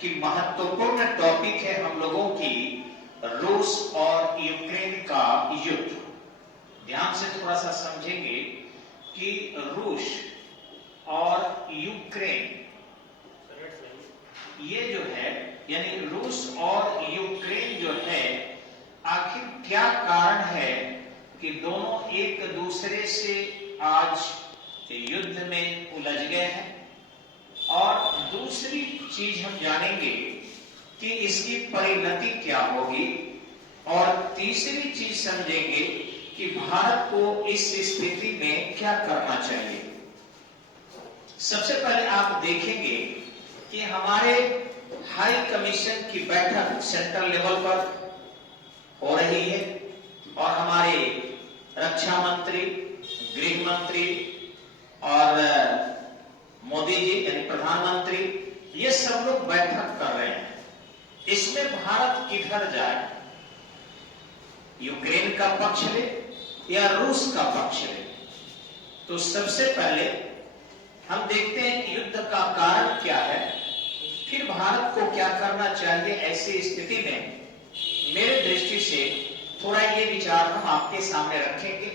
कि महत्वपूर्ण टॉपिक है हम लोगों की रूस और यूक्रेन का युद्ध। ध्यान से थोड़ा सा समझेंगे कि रूस और यूक्रेन ये जो है, यानी रूस और यूक्रेन जो है, आखिर क्या कारण है कि दोनों एक दूसरे से आज युद्ध में उलझ गए हैं। और दूसरी चीज हम जानेंगे कि इसकी परिणति क्या होगी। और तीसरी चीज समझेंगे कि भारत को इस स्थिति में क्या करना चाहिए। सबसे पहले आप देखेंगे कि हमारे हाई कमीशन की बैठक सेंट्रल लेवल पर हो रही है और हमारे रक्षा मंत्री, गृह मंत्री और मोदी जी यानी प्रधानमंत्री, ये सब लोग बैठक कर रहे हैं। इसमें भारत किधर जाए, यूक्रेन का पक्ष ले या रूस का पक्ष ले। तो सबसे पहले हम देखते हैं कि युद्ध का कारण क्या है, फिर भारत को क्या करना चाहिए। ऐसी स्थिति में मेरे दृष्टि से थोड़ा ये विचार हम आपके सामने रखेंगे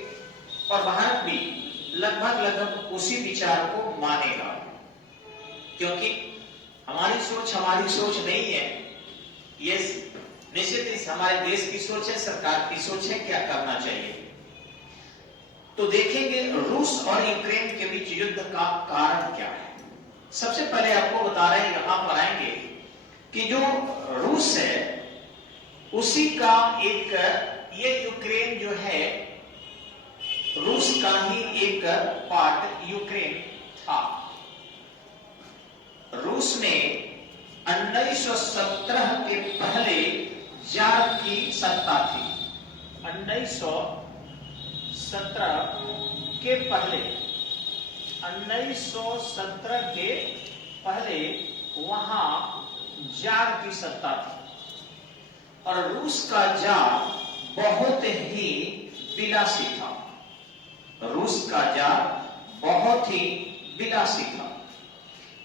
और भारत भी लगभग उसी विचार को मानेगा, क्योंकि हमारी सोच नहीं है। ये निश्चित हमारे देश की सोच है, सरकार की सोच है क्या करना चाहिए। तो देखेंगे रूस और यूक्रेन के बीच युद्ध का कारण क्या है। सबसे पहले आपको बता रहे हैं, यहां पर आएंगे कि जो रूस है उसी का एक, ये यूक्रेन जो है रूस का ही एक पार्ट यूक्रेन था। रूस ने 1917 के पहले जार की सत्ता थी। 1917 के पहले वहां जार की सत्ता थी और रूस का जार बहुत ही विलासी था। रूस का जार बहुत ही विलासी था।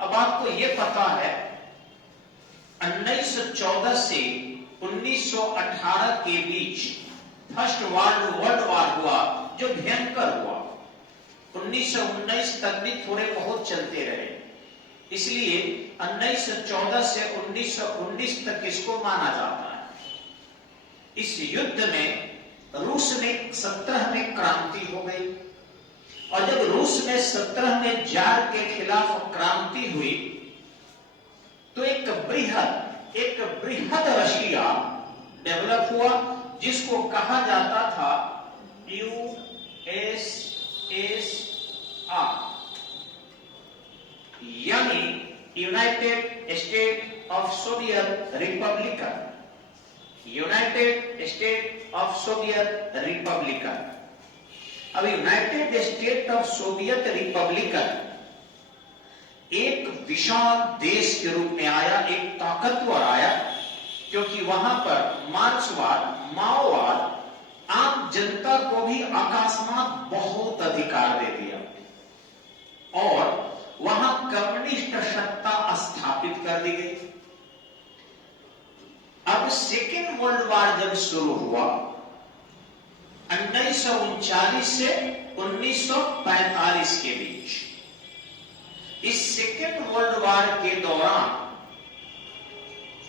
अब आपको यह पता है 1914 से 1918 के बीच फर्स्ट वर्ल्ड वार हुआ, जो भयंकर हुआ। 1919 तक भी थोड़े बहुत चलते रहे, इसलिए 1914 से 1919 तक इसको माना जाता है। इस युद्ध में रूस में 17 में क्रांति हो गई और जब रूस में 17 में जार के खिलाफ क्रांति हुई तो एक बृहद रशिया डेवलप हुआ, जिसको कहा जाता था यूएसएसआर, यानी united state of soviet republican. United state of soviet republican. अब united state of soviet republican एक विशाल देश के रूप में आया, एक ताकतवर आया, क्योंकि वहां पर मार्क्सवाद, माओवाद आम जनता को भी अकस्मात बहुत अधिकार दे दिया और वहां कम्युनिस्ट सत्ता स्थापित कर दी गई। अब सेकेंड वर्ल्ड वार जब शुरू हुआ 1939 से 1945 के बीच, इस सेकेंड वर्ल्ड वार के दौरान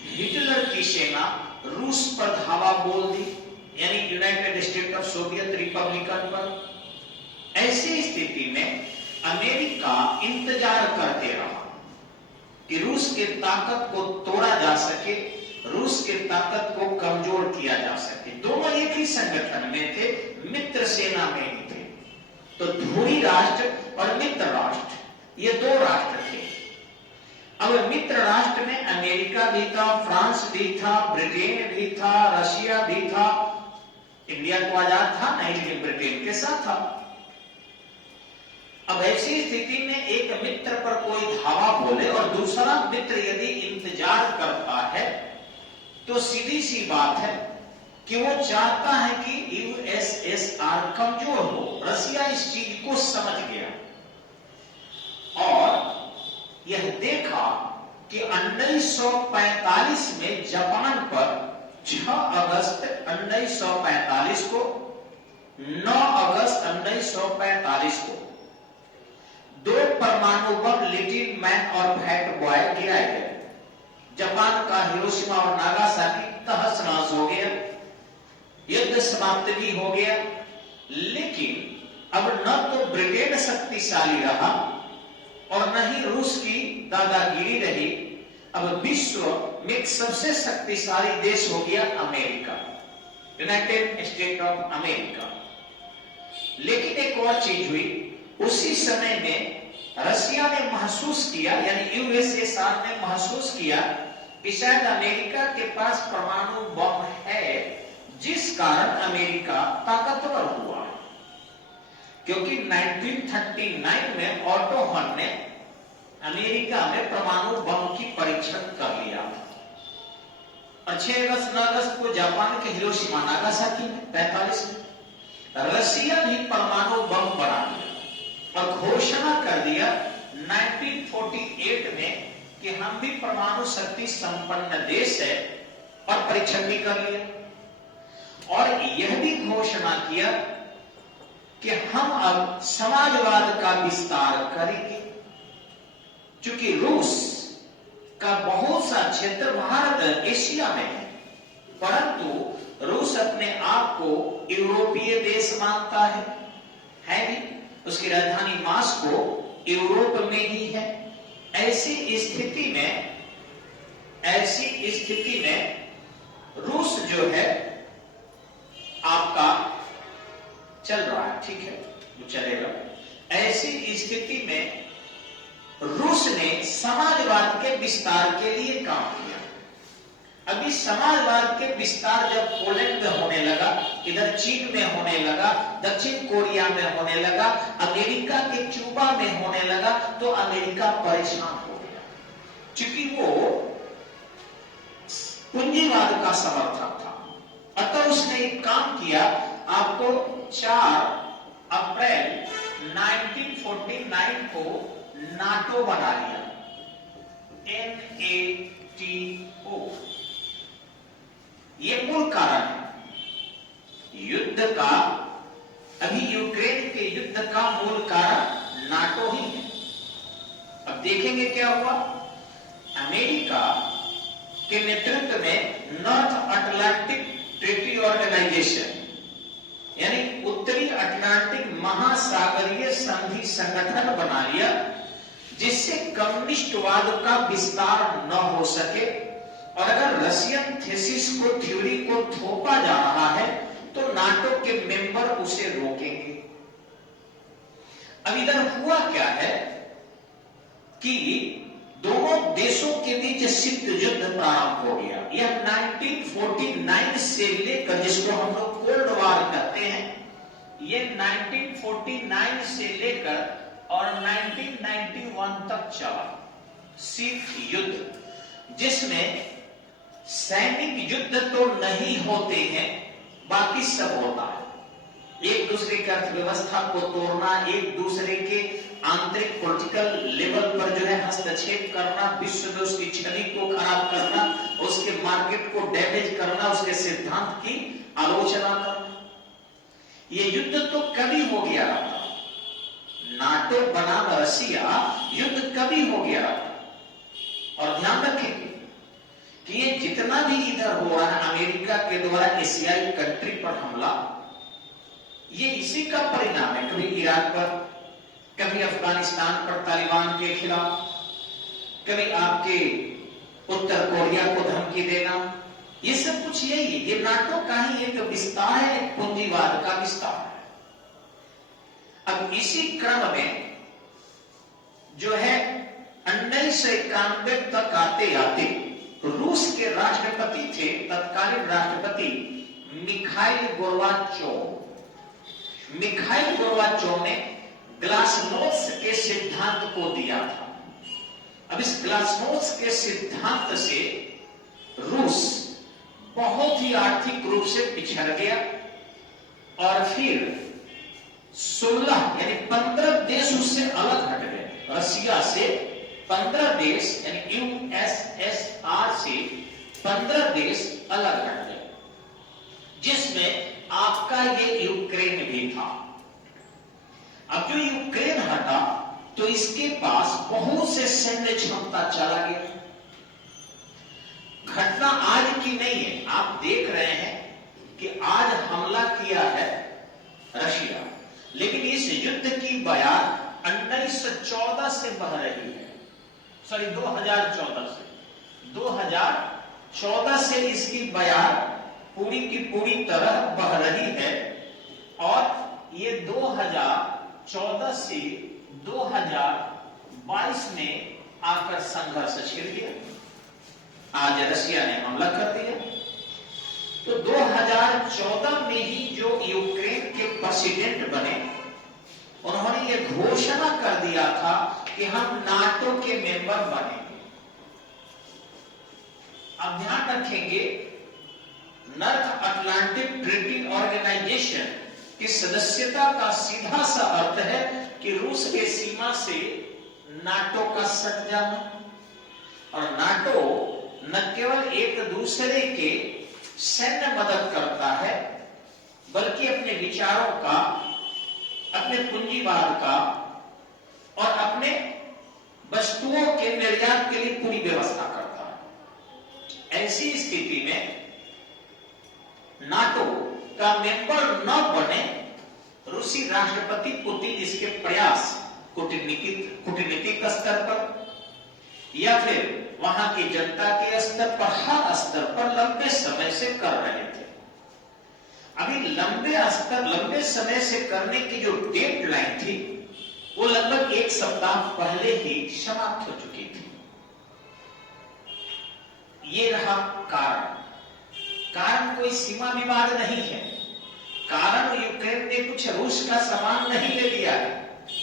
हिटलर की सेना रूस पर धावा बोल दी, यानी united state of soviet Republican पर। ऐसी स्थिति में अमेरिका इंतजार करते रहा कि रूस के ताकत को तोड़ा जा सके, रूस के ताकत को कमजोर किया जा सके। दोनों एक ही संगठन में थे, मित्र सेना में ही थे। तो ध्रुवी राष्ट्र और मित्र राष्ट्र, ये दो राष्ट्र थे। अब मित्र राष्ट्र में अमेरिका भी था, फ्रांस भी था, ब्रिटेन भी था, रशिया भी था। इंडिया को आजाद था नहीं, लेकिन ब्रिटेन के साथ था। अब ऐसी स्थिति में एक मित्र पर कोई धावा बोले और दूसरा मित्र यदि इंतजार करता है तो सीधी सी बात है कि वो चाहता है कि यूएसएसआर कमजोर हो। रशिया इस चीज को समझ गया और यह देखा कि 1945 में जापान पर 6 अगस्त 1945 को 9 अगस्त 1945 को 2 परमाणु बम लिटिल मैन और फैट बॉय गिराए गए। जापान का हिरोशिमा और नागासाकी तहस नहस हो गया, युद्ध समाप्त भी हो गया। लेकिन अब न तो ब्रिटेन शक्तिशाली रहा और न ही रूस की दादागिरी रही। अब विश्व में सबसे शक्तिशाली देश हो गया America, United state of America. लेकिन एक और चीज हुई, उसी समय में रशिया ने महसूस किया, यानी यूएसएसआर ने महसूस किया कि शायद अमेरिका के पास परमाणु बम है, जिस कारण अमेरिका ताकतवर हुआ। क्योंकि 1939 में ऑटो हन ने अमेरिका में परमाणु बम की परीक्षण कर लिया और 6 अगस्त 9 अगस्त को जापान के हिरोशिमा नागासाकी में 45 में रशिया भी परमाणु बम बना दिया और घोषणा कर दिया 1948 में कि हम भी परमाणु शक्ति संपन्न देश है, और परीक्षण भी कर लिया। और यह भी घोषणा किया कि हम अब समाजवाद का विस्तार करेंगे। चूंकि रूस का बहुत सा क्षेत्र भारत एशिया में है, परंतु रूस अपने आप को यूरोपीय देश मानता है भी। उसकी राजधानी मॉस्को यूरोप में ही है। ऐसी स्थिति में रूस जो है आपका चल रहा है, ठीक है, वो चलेगा। ऐसी स्थिति में रूस ने समाजवाद के विस्तार के लिए काम किया। अभी समाजवाद के विस्तार जब पोलैंड में होने लगा, इधर चीन में होने लगा, दक्षिण कोरिया में होने लगा, अमेरिका के क्यूबा में होने लगा, तो अमेरिका परेशान हो गया। क्योंकि वो पूंजीवाद का समर्थक था, अतः उसने एक काम किया। आपको 4 अप्रैल 1949 को नाटो बना लिया, NATO। ये मूल कारण है युद्ध का। अभी यूक्रेन के युद्ध का मूल कारण नाटो ही है। अब देखेंगे क्या हुआ। अमेरिका के नेतृत्व में नॉर्थ अटलांटिक ट्रीटी ऑर्गेनाइजेशन, यानी उत्तरी अटलांटिक महासागरीय संधि संगठन बना लिया, जिससे कम्युनिस्टवाद का विस्तार न हो सके। और अगर रशियन थीसिस को, थ्योरी को थोपा जा रहा है, तो नाटो के मेंबर उसे रोकेंगे। अब इधर हुआ क्या है कि दोनों देशों के बीच शीत युद्ध प्रारंभ हो गया। यह 1949 से लेकर, जिसको हम लोग कोल्ड वार कहते हैं, ये 1949 से लेकर और 1991 तक चला शीत युद्ध, जिसमें सैनिक युद्ध तो नहीं होते हैं, बाकी सब होता है। एक दूसरे की अर्थव्यवस्था को तोड़ना, एक दूसरे के आंतरिक पॉलिटिकल लेवल पर जो है हस्तक्षेप करना, विश्व में उसकी छवि को खराब करना, उसके मार्केट को डैमेज करना, उसके सिद्धांत की आलोचना करना। ये युद्ध तो कभी हो गया था। नाटो बनाम रशिया युद्ध कभी हो गया था। और ध्यान रखेंगे कि ये जितना भी इधर हो रहा है अमेरिका के द्वारा एशियाई कंट्री पर हमला, ये इसी का परिणाम है। कभी इराक पर, कभी अफगानिस्तान पर तालिबान के खिलाफ, कभी आपके उत्तर कोरिया को धमकी देना, ये सब कुछ यही, ये नाटो का ही एक विस्तार है, पूंजीवाद का विस्तार है। अब इसी क्रम में जो है 1991 तक आते आते रूस के राष्ट्रपति थे, तत्कालीन राष्ट्रपति मिखाइल गोर्बाचोव। मिखाइल गोर्बाचोव ने ग्लासनोस्ट के सिद्धांत को दिया था। अब इस ग्लासनोस्ट के सिद्धांत से रूस बहुत ही आर्थिक रूप से पिछड़ गया और फिर 16 यानी 15 देश उससे अलग हट गए, रशिया से 15 देश यानी यूएसएसआर से 15 देश अलग हट गए, जिसमें आपका ये यूक्रेन भी था। अब जो यूक्रेन हटा तो इसके पास बहुत से सैन्य क्षमता चला गया। घटना आज की नहीं है, आप देख रहे हैं कि आज हमला किया है रशिया, लेकिन इस युद्ध की बयार 1914 से बह रही है, सॉरी 2014 से इसकी बयार पूरी की पूरी तरह बह रही है। और ये 2014 से 2022 में आकर संघर्ष छिड़ गया। आज रशिया ने हमला कर दिया। तो 2014 में ही जो यूक्रेन के प्रेसिडेंट बने, उन्होंने ये घोषणा कर दिया था कि हम नाटो के मेंबर बनेंगे। अब ध्यान रखेंगे, नॉर्थ अटलांटिक ट्रीटी ऑर्गेनाइजेशन की सदस्यता का सीधा सा अर्थ है कि रूस के सीमा से नाटो का सट जाना। और नाटो न केवल एक दूसरे के सैन्य मदद करता है, बल्कि अपने विचारों का, अपने पूंजीवाद का और अपने वस्तुओं के निर्यात के लिए पूरी व्यवस्था करता है। ऐसी स्थिति में नाटो का मेंबर न बने रूसी राष्ट्रपति पुतिन इसके प्रयास कूटनीतिक स्तर पर या फिर वहां की जनता के स्तर पर, हर स्तर पर लंबे समय से कर रहे थे। अभी लंबे समय से करने की जो डेडलाइन थी वो लगभग एक सप्ताह पहले ही समाप्त हो चुकी थी। ये रहा कारण कोई सीमा विवाद नहीं है। कारण यूक्रेन ने कुछ रूस का सामान नहीं ले लिया है,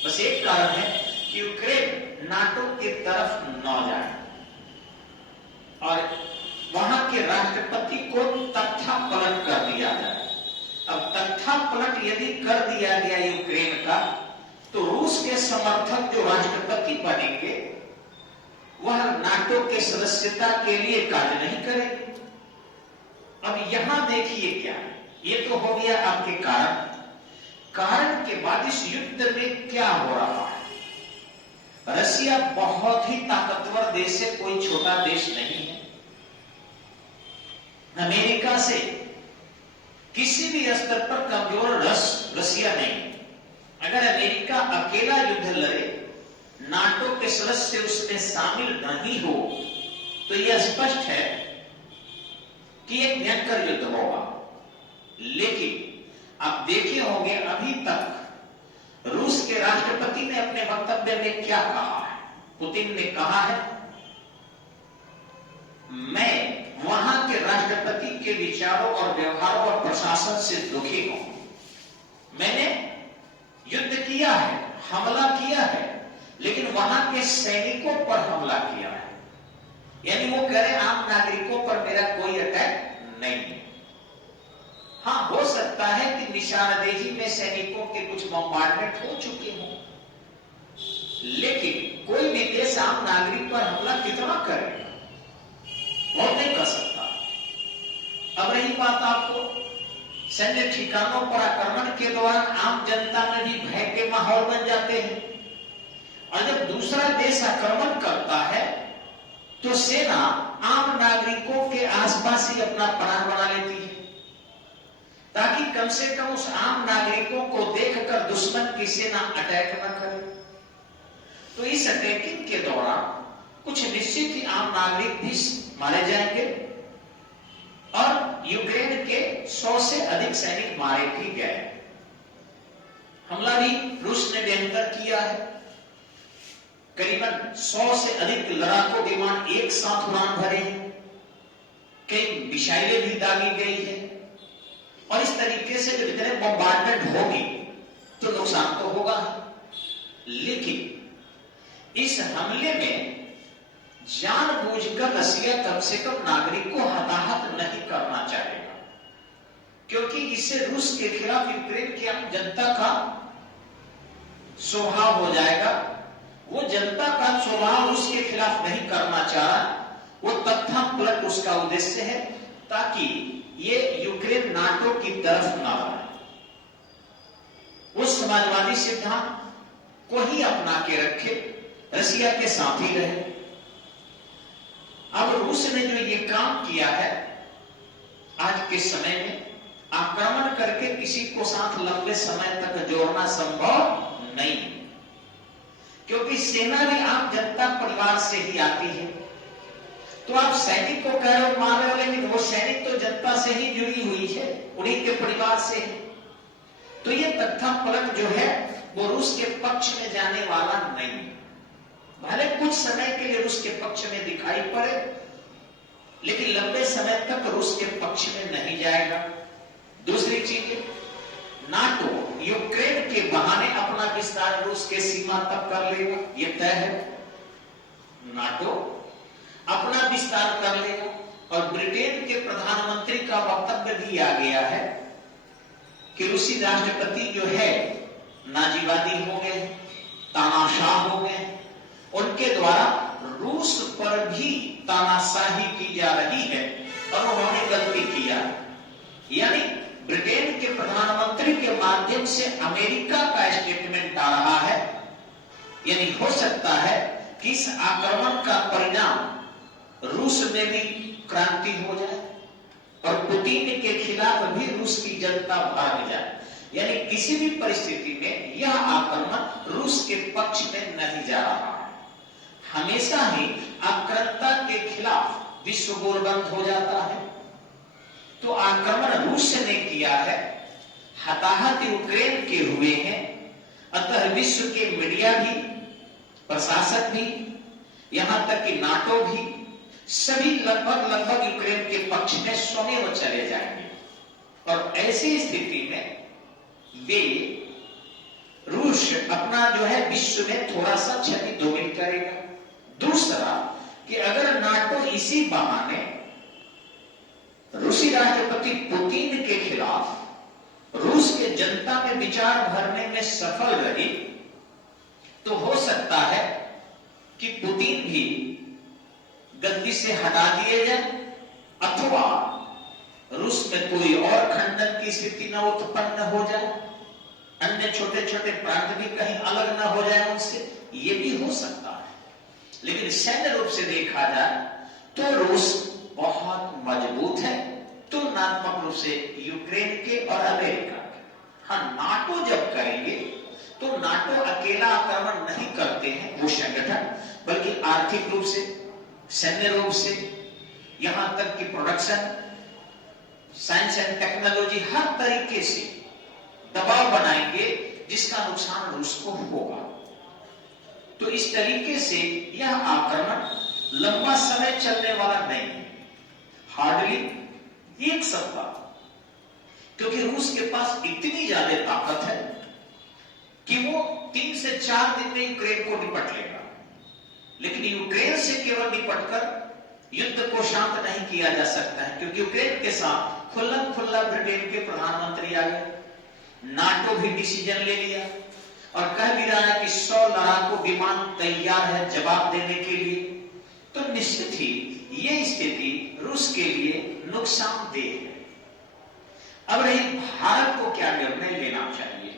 बस एक कारण है कि यूक्रेन नाटो की तरफ न जाए और वहां के राष्ट्रपति को तख्ता पलट कर दिया जाए। अब तख्ता पलट यदि कर दिया गया यूक्रेन का, तो रूस के समर्थक जो राष्ट्रपति बनेंगे वह नाटो के सदस्यता के लिए कार्य नहीं करेंगे। अब यहां देखिए क्या, ये तो हो गया आपके कारण के बाद इस युद्ध में क्या हो रहा है। रशिया बहुत ही ताकतवर देश है, कोई छोटा देश नहीं है। अमेरिका से किसी भी स्तर पर कमजोर रशिया नहीं। अगर अमेरिका अकेला युद्ध लड़े, नाटो के सदस्य उसमें शामिल नहीं हो, तो यह स्पष्ट है कि एक भयंकर युद्ध होगा। लेकिन आप देखे होंगे अभी तक रूस के राष्ट्रपति ने अपने वक्तव्य में क्या कहा है। पुतिन ने कहा है, मैं वहां के राष्ट्रपति के विचारों और व्यवहारों और प्रशासन से दुखी हूं। मैंने युद्ध किया है, हमला किया है, लेकिन वहां के सैनिकों पर हमला किया है। यानी वो कह रहे आम नागरिकों पर मेरा कोई अटैक नहीं है। हाँ, हो सकता है कि निशानदेही में सैनिकों के कुछ बम्बार्डमेंट हो चुके हों, लेकिन कोई भी देश आम नागरिक पर हमला कितना करेगा, बहुत नहीं कर सकता। अब रही बात आपको सैन्य ठिकानों पर आक्रमण के दौरान आम जनता में भी भय के माहौल बन जाते हैं, और जब दूसरा देश आक्रमण करता है तो सेना आम नागरिकों के आसपास ही अपना पनाह बना लेती है, ताकि कम से कम उस आम नागरिकों को देखकर दुश्मन की सेना अटैक न करे। तो इस अटैकिंग के दौरान कुछ निश्चित ही आम नागरिक भी मारे जाएंगे और यूक्रेन के 100 से अधिक सैनिक मारे भी गए। हमला भी रूस ने भयंकर किया है। करीबन 100 से अधिक लड़ाकू विमान एक साथ उड़ान भरे हैं, कई मिसाइलें भी दागी गई है, और इस तरीके से जब इतने बम्बार्डमेंट होगी तो नुकसान तो होगा। लेकिन इस हमले में जानबूझकर रशिया कम से कम नागरिक को हताहत नहीं करना चाहेगा, क्योंकि इससे रूस के खिलाफ यूक्रेन की आम जनता का स्वभाव हो जाएगा वो जनता का स्वभाव उसके खिलाफ नहीं करना चाह रहा, वो तथ्यात्मक उसका उद्देश्य है ताकि ये यूक्रेन नाटो की तरफ ना आए। वो समाजवादी सिद्धांत को ही अपना के रखे, रसिया के साथ ही रहे। अब रूस ने जो ये काम किया है आज के समय में, आक्रमण करके किसी को साथ लंबे समय तक जोड़ना संभव नहीं, क्योंकि सेना भी आम जनता परिवार से ही आती है। तो आप सैनिक को कह रहे हो, मार रहे हो, लेकिन वो सैनिक तो जनता से ही जुड़ी हुई है, उन्हीं के परिवार से है। तो ये तथ्यात्मक जो है वो रूस के पक्ष में जाने वाला नहीं। भले कुछ समय के लिए रूस के पक्ष में दिखाई पड़े, लेकिन लंबे समय तक रूस के पक्ष में नहीं जाएगा। दूसरी चीज, नाटो यूक्रेन के बहाने अपना विस्तार रूस के सीमा तक कर लेगा, यह तय है। नाटो अपना विस्तार कर लेगा। और ब्रिटेन के प्रधानमंत्री का वक्तव्य भी आ गया है कि रूसी राष्ट्रपति जो है नाजीवादी हो गए, तानाशाह हो गए, उनके द्वारा रूस पर भी तानाशाही की जा रही है और उन्होंने गलती किया। यानी ब्रिटेन के प्रधानमंत्री के माध्यम से अमेरिका का स्टेटमेंट आ रहा है, यानी हो सकता है कि इस आक्रमण का परिणाम रूस में भी क्रांति हो जाए और पुतिन के खिलाफ भी रूस की जनता भाग जाए। यानी किसी भी परिस्थिति में यह आक्रमण रूस के पक्ष में नहीं जा रहा है। हमेशा ही आक्रांता के खिलाफ विश्व गोलबंद हो जाता है। तो आक्रमण रूस ने किया है, हताहत यूक्रेन के हुए हैं, अतः विश्व के मीडिया भी, प्रशासक भी, यहां तक कि नाटो भी, सभी लगभग यूक्रेन के पक्ष में स्वयं चले जाएंगे। और ऐसी स्थिति में वे रूस अपना जो है विश्व में थोड़ा सा क्षति दोगुनी करेगा। दूसरा कि अगर नाटो इसी बहाने रूसी राष्ट्रपति पुतिन के खिलाफ रूस के जनता में विचार भरने में सफल रही, तो हो सकता है कि पुतिन भी गद्दी से हटा दिए जाए, अथवा रूस में कोई और खंडन की स्थिति न उत्पन्न हो जाए, अन्य छोटे छोटे प्रांत भी कहीं अलग न हो जाए उनसे, ये भी हो सकता है। लेकिन सैन्य रूप से देखा जाए तो रूस बहुत मजबूत है तुलनात्मक रूप से यूक्रेन के और अमेरिका के। हाँ, नाटो जब करेंगे तो नाटो अकेला आक्रमण नहीं करते हैं वो संगठन, बल्कि आर्थिक रूप से, सैन्य रूप से, यहां तक कि प्रोडक्शन, साइंस एंड टेक्नोलॉजी, हर तरीके से दबाव बनाएंगे जिसका नुकसान रूस को होगा। तो इस तरीके से यह आक्रमण लंबा समय चलने वाला नहीं है, हार्डली एक सप्ताह, क्योंकि रूस के पास इतनी ज्यादा ताकत है कि वो 3 से 4 दिन में यूक्रेन को निपट लेगा। लेकिन यूक्रेन से केवल निपटकर युद्ध को शांत नहीं किया जा सकता है, क्योंकि यूक्रेन के साथ खुल्लम खुल्ला ब्रिटेन के प्रधानमंत्री आ गए, नाटो भी डिसीजन ले लिया और कह भी रहा है कि 100 लड़ाकू विमान तैयार है जवाब देने के लिए। तो निश्चित ही ये स्थिति रूस के लिए नुकसानदेह है। अब रही भारत को क्या निर्णय लेना चाहिए,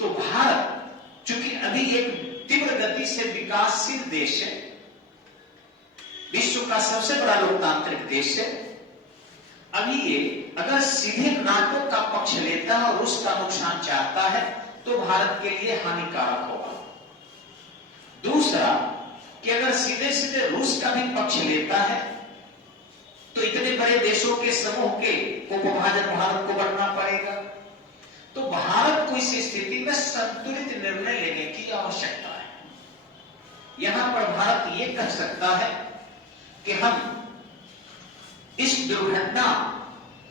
तो भारत चूंकि अभी एक तीव्र गति से विकासशील देश है, विश्व का सबसे बड़ा लोकतांत्रिक देश है, अभी ये अगर सीधे नाटो का पक्ष लेता है और रूस का नुकसान चाहता है तो भारत के लिए हानिकारक होगा। दूसरा कि अगर सीधे सीधे रूस का भी पक्ष लेता है तो इतने बड़े देशों के समूह के उपविभाजन भारत को बनना पड़ेगा। तो भारत को इस स्थिति में संतुलित निर्णय लेने की आवश्यकता है। यहां पर भारत ये कह सकता है कि हम इस दुर्घटना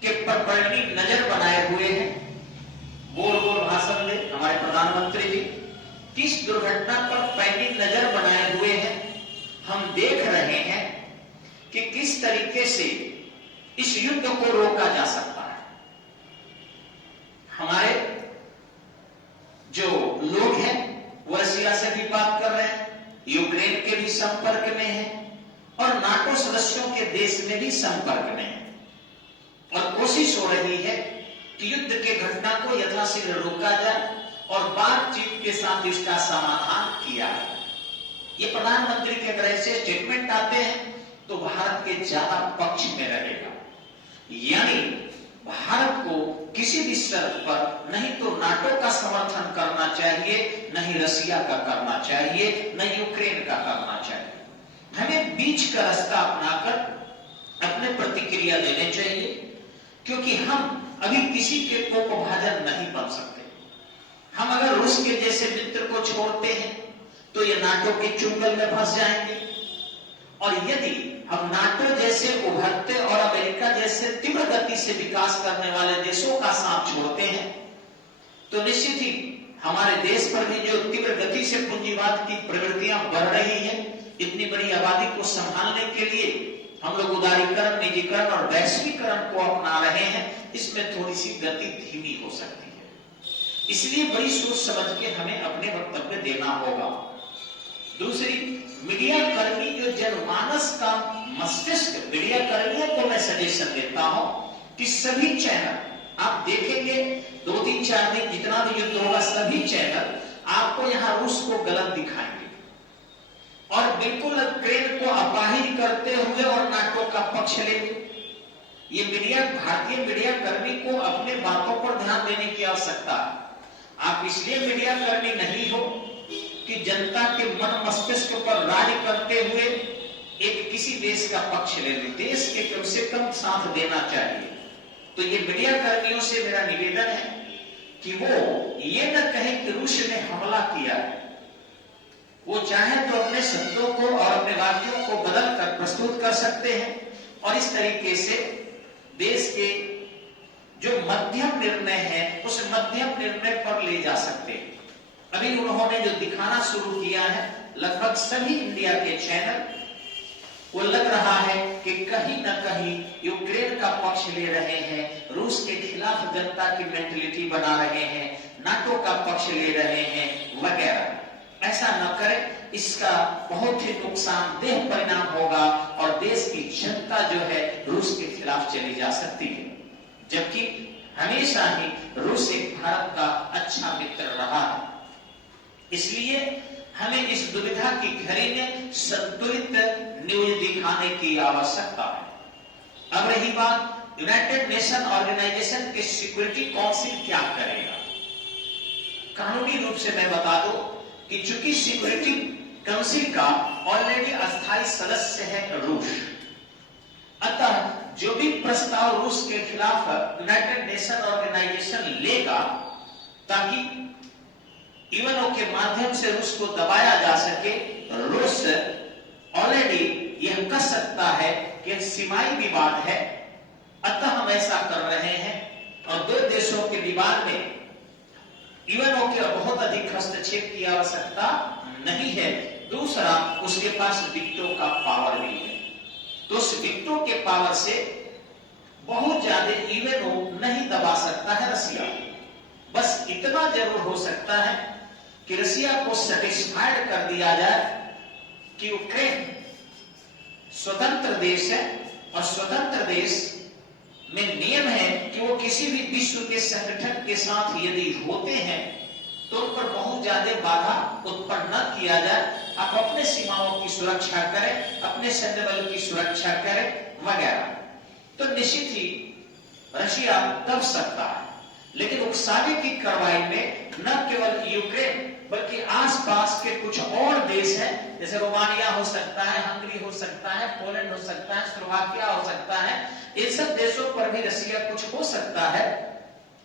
के पर बड़ी नजर बनाए हुए हैं, बोल बोल भाषण में हमारे प्रधानमंत्री जी किस दुर्घटना पर पैनी नजर बनाए हुए हैं। हम देख रहे हैं कि किस तरीके से इस युद्ध को रोका जा सकता है। हमारे जो लोग हैं वो रसिया से भी बात कर देश में भी संपर्क नहीं, और कोशिश हो रही है कि युद्ध के घटना को यथाशीघ्र रोका जाए और बातचीत के साथ इसका समाधान किया जाए। ये प्रधानमंत्री के अगर ऐसे स्टेटमेंट आते हैं तो भारत के ज्यादा पक्ष में रहेगा। यानी भारत को किसी भी शर्त पर नहीं तो नाटो का समर्थन करना चाहिए, नहीं रसिया का करना चाहिए, नहीं यूक्रेन का करना चाहिए। हमें बीच का रास्ता अपनाकर अपने प्रतिक्रिया देने चाहिए, क्योंकि हम अभी किसी के कोपभाजन नहीं बन सकते। हम अगर रूस के जैसे मित्र को छोड़ते हैं तो ये नाटो के चुंगल में फंस जाएंगे, और यदि हम नाटो जैसे उभरते और अमेरिका जैसे तीव्र गति से विकास करने वाले देशों का साथ छोड़ते हैं तो निश्चित ही हमारे देश पर भी जो तीव्र गति से पूंजीवाद की प्रवृत्तियां बढ़ रही हैं, इतनी बड़ी आबादी को संभालने के लिए हम लोग उदारीकरण, निजीकरण और वैश्वीकरण को अपना रहे हैं, इसमें थोड़ी सी गति धीमी हो सकती है। इसलिए बड़ी सोच समझ के हमें अपने वक्तव्य देना होगा। दूसरी, मीडिया कर्मी जो जनमानस का मस्तिष्क, मीडिया कर्मियों को मैं सजेशन देता हूं कि सभी चैनल आप देखेंगे 2-3-4 दिन जितना भी युद्ध होगा, सभी चैनल आपको यहां रूस को गलत दिखाएंगे और बिल्कुल यूक्रेन को अपाहिज करते हुए और नाटो का पक्ष लेंगे। ये मीडिया, भारतीय मीडिया कर्मी को अपने बातों पर ध्यान देने की आवश्यकता है। आप इसलिए मीडिया कर्मी नहीं हो कि जनता के मन मस्तिष्क पर राज करते हुए एक किसी देश का पक्ष ले लो। देश के कम से कम साथ देना चाहिए। तो ये मीडिया कर्मियों से मेरा निवेदन है कि वो ये न कहे कि रूस ने हमला किया है। वो चाहे तो अपने शब्दों को और अपने वाक्यों को बदल कर प्रस्तुत कर सकते हैं और इस तरीके से देश के जो मध्यम निर्णय है उस मध्यम निर्णय पर ले जा सकते हैं। अभी उन्होंने जो दिखाना शुरू किया है, लगभग सभी इंडिया के चैनल, वो लग रहा है कि कहीं न कहीं यूक्रेन का पक्ष ले रहे हैं, रूस के खिलाफ जनता की मेंटलिटी बना रहे हैं, नाटो का पक्ष ले रहे हैं वगैरह। ऐसा न करें, इसका बहुत ही नुकसानदेह परिणाम होगा और देश की जनता जो है रूस के खिलाफ चली जा सकती है। जबकि हमेशा ही रूस एक भारत का अच्छा मित्र रहा है। इसलिए हमें इस दुविधा की घड़ी में संतुलित न्यूज दिखाने की आवश्यकता है। अब रही बात यूनाइटेड नेशन ऑर्गेनाइजेशन के सिक्योरिटी काउंसिल क्या करेगा। कानूनी रूप से मैं बता दूं कि चूंकि सिक्योरिटी काउंसिल का ऑलरेडी अस्थायी सदस्य है रूस, अतः जो भी प्रस्ताव रूस के खिलाफ यूनाइटेड नेशन ऑर्गेनाइजेशन लेगा ताकि यूएनओ के माध्यम से रूस को दबाया जा सके, रूस ऑलरेडी यह कह सकता है कि सीमाई विवाद है, अतः हम ऐसा कर रहे हैं और दो देशों के विवाद में यूएनओ के बहुत अधिक हस्तक्षेप की आवश्यकता नहीं है। दूसरा, उसके पास विक्टो का पावर भी है, तो उस विक्टो के पावर से बहुत ज्यादा यूएनओ नहीं दबा सकता है रसिया। बस इतना जरूर हो सकता है कि रसिया को सेटिस्फाइड कर दिया जाए कि यूक्रेन स्वतंत्र देश है और स्वतंत्र देश में नियम है कि वो किसी भी विश्व के संगठन के साथ यदि होते हैं तो उन पर बहुत ज्यादा बाधा उत्पन्न न किया जाए। आप अपने सीमाओं की सुरक्षा करें, अपने सैन्य बल की सुरक्षा करें वगैरह। तो निश्चित ही रशिया दब सकता है, लेकिन उकसावे की कार्रवाई में न केवल यूक्रेन बल्कि आसपास के कुछ और देश हैं, जैसे रोमानिया हो सकता है, हंगरी हो सकता है, पोलैंड हो सकता है, स्लोवाकिया हो सकता है। इन सब देशों पर भी रसिया कुछ हो सकता है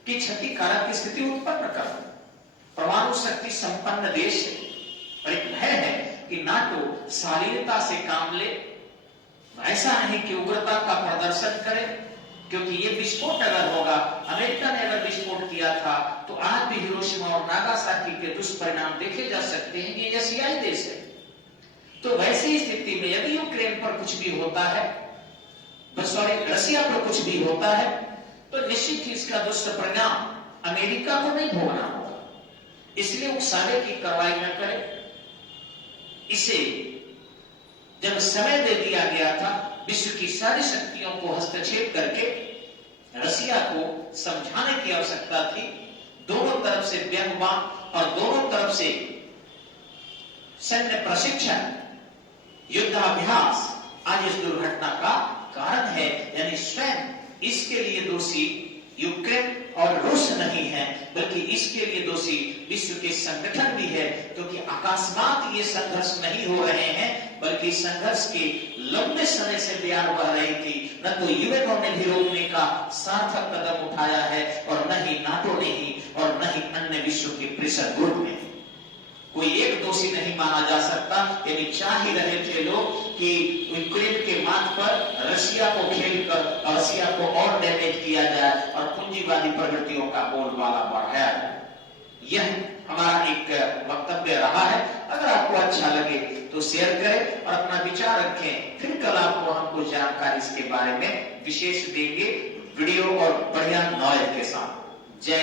कि क्षतिकारक स्थिति उत्पन्न कर। परमाणु शक्ति संपन्न देश है और एक भय है कि नाटो शालीनता से काम ले, ऐसा नहीं कि उग्रता का प्रदर्शन करे, क्योंकि ये विस्फोट अगर होगा, अमेरिका ने अगर विस्फोट किया था तो आज भी हिरोशिमा और नागासाकी के दुष्परिणाम देखे जा सकते हैं। ये एशियाई देश है। तो वैसी स्थिति में यदि यूक्रेन पर कुछ भी होता है, रसिया पर कुछ भी होता है, तो निश्चित ही इसका दुष्परिणाम अमेरिका को नहीं भोगना होगा। इसलिए उकसावे की कार्रवाई न करें। इसे जब समय दे दिया गया था विश्व की सारी शक्तियों को हस्तक्षेप करके रसिया को समझाने की आवश्यकता थी। दोनों तरफ से व्यंग्यवाद और दोनों तरफ से सैन्य प्रशिक्षण, युद्धाभ्यास आज इस दुर्घटना का कारण है। यानी स्वयं इसके लिए दोषी यूक्रेन और रूस नहीं है, बल्कि इसके लिए दोषी विश्व के संगठन भी है, क्योंकि अकस्मात ये संघर्ष नहीं हो रहे हैं, बल्कि संघर्ष के लंबे समय से बयान बह रही थी। न तो यूएनओ ने भी रोकने का सार्थक कदम उठाया है, और न ही नाटो ने ही, और न ही अन्य विश्व के प्रेशर ग्रुप ने। कोई एक दोषी नहीं माना जा सकता। यानी चाह ही रहे थे लोग कि यूक्रेन के मार्ग पर रसिया को खेलकर रसिया को और डैमेज किया जाए और पूंजीवादी प्रवृत्तियों का बोलबाला बढ़ाया जाए। यह हमारा एक वक्तव्य रहा है। अगर आपको अच्छा लगे तो शेयर करें और अपना विचार रखें। फिर कल आपको हम कुछ जानकारी इसके बारे में विशेष देंगे, वीडियो और बढ़िया नॉलेज के साथ। जय